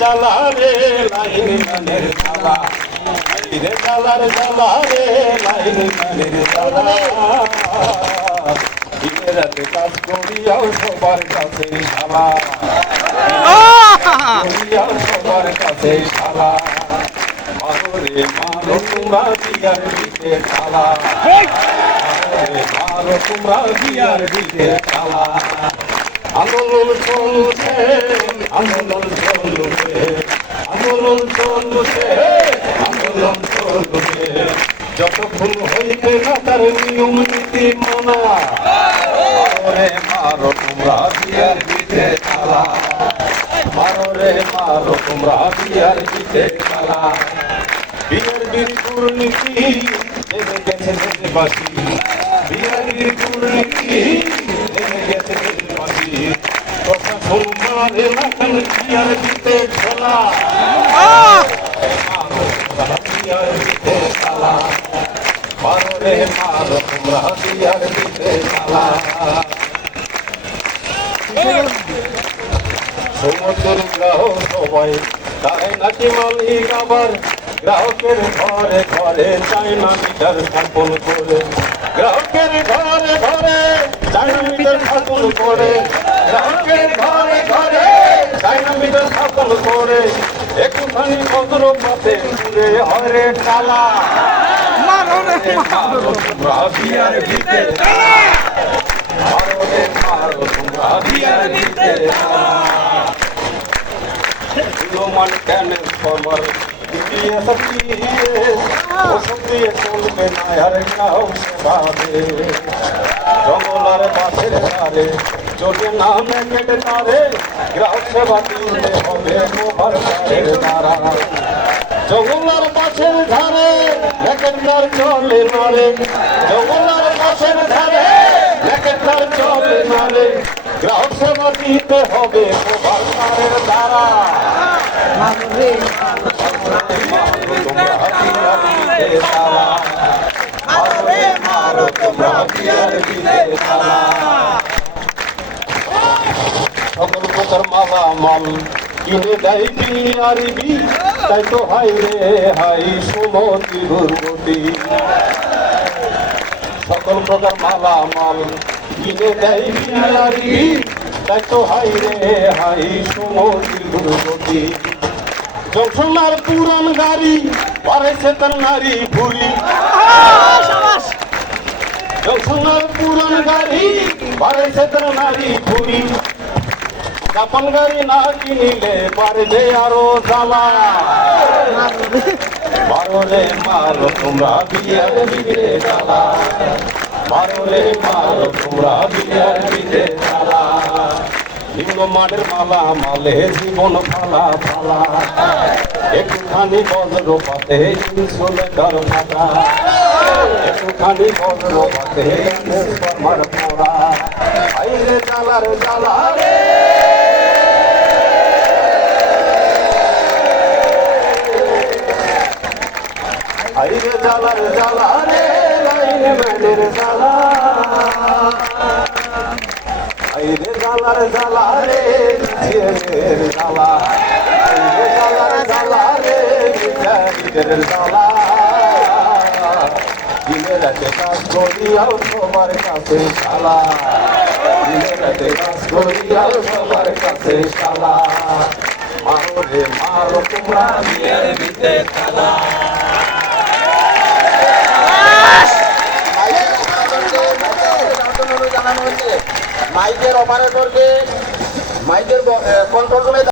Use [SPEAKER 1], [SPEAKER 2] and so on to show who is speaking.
[SPEAKER 1] জ্বালা রে লাইন গানের জ্বালা রে জ্বালার জ্বালা রে লাইন গানের জ্বালা দিনে রাতে কাজ করিয়াও সবার কাছে শালা। করিয়াও সবার কাছে শালা। মারো মারো তোমরা বিয়ার দিতে শালা। মারো মারো তোমরা বিয়ার দিতে আন্দোলন চলছে আন্দোলন চলছে আন্দোলন চলছে আন্দোলন চলছে। যত ভুল হইতে না তার নিয়ম নীতি মানা। রে মারো, তোমরা বিয়ার দিতে চালা। মারো রে মারো, তোমরা বিয়ার দিতে চালা। বিয়ার বীর দুর্নীতি জেনে গেছে দেশবাসী। বিয়ার বীর দুর্নীতি জেনে গেছে লাখান তোমরা মালিক আবার? গ্রাহকের ঘরে ঘরে চাই না মিটার স্থাপন করে। গ্রাহকের ঘরে ঘরে চাই না মিটার করে। ঘরে চাই না মিটার স্থাপন করে একটুখানি ভদ্র পথে ঘুরে হরে টালা বিয়ার তোমরা বিয়ার দিতে মান কেন খবর দিয়ে সত্যি ওষুধ দিয়ে চলবে না আর কাউ সেবাবে চোটে নামে কেটে তারে গ্রাহক সেবা দিতে হবে পাশের দ্বারা জঙ্গলার পাশের ধারে লেকের তার চলে নরে জঙ্গলার পাশের ধারে লেকের তার চলে নরে গ্রাহক সেবা দিতে হবে গোবার পাশের দ্বারা সকল প্রকার মালা মাল কিনে দেয় তাই তো হাই রে হাই সুমতি দুর্গতি। সকল প্রকার মালা মাল কিনে দেয় পিয়ারিবি তাই তো হাই রে হাই সুমতি দুর্গতি। জংশনার পুরান গাড়ি, পারেছে তার নারী ভুরি জংশনার পুরান গাড়ি, পারেছে তার নারী ভুরি কাপন গাড়ি না কিনিলে পারবে আরও জ্বালা মারো রে মারো তোমরা বিয়ার দিতে জ্বালা মারো রে মারো তোমরা বিয়ার দিতে জ্বালা লিঙ্গ মানের মালা মালে জীবন ফালা ফালা একটুখানি বজ্র পাতে চলে কার ফাটা একটুখানি বজ্র পাতে মার পোড়া আইরে জ্বালার জ্বালা রে আইরে জ্বালার জ্বালা রে লাইন ম্যানের জ্বালা আইরে জ্বালার জ্বালা রে ঝিয়ের জ্বালা আইরে জ্বালার জ্বালা রে বিচারিদের জ্বালা দিনে রাতে কাজ করিয়াও সবার কাছে শালা। দিনে রাতে কাজ করিয়াও সবার কাছে মারো তোমরা বিয়ের দিতে শালা
[SPEAKER 2] মাইকের অপারেটরকে মাইকের কন্ট্রোল রুমে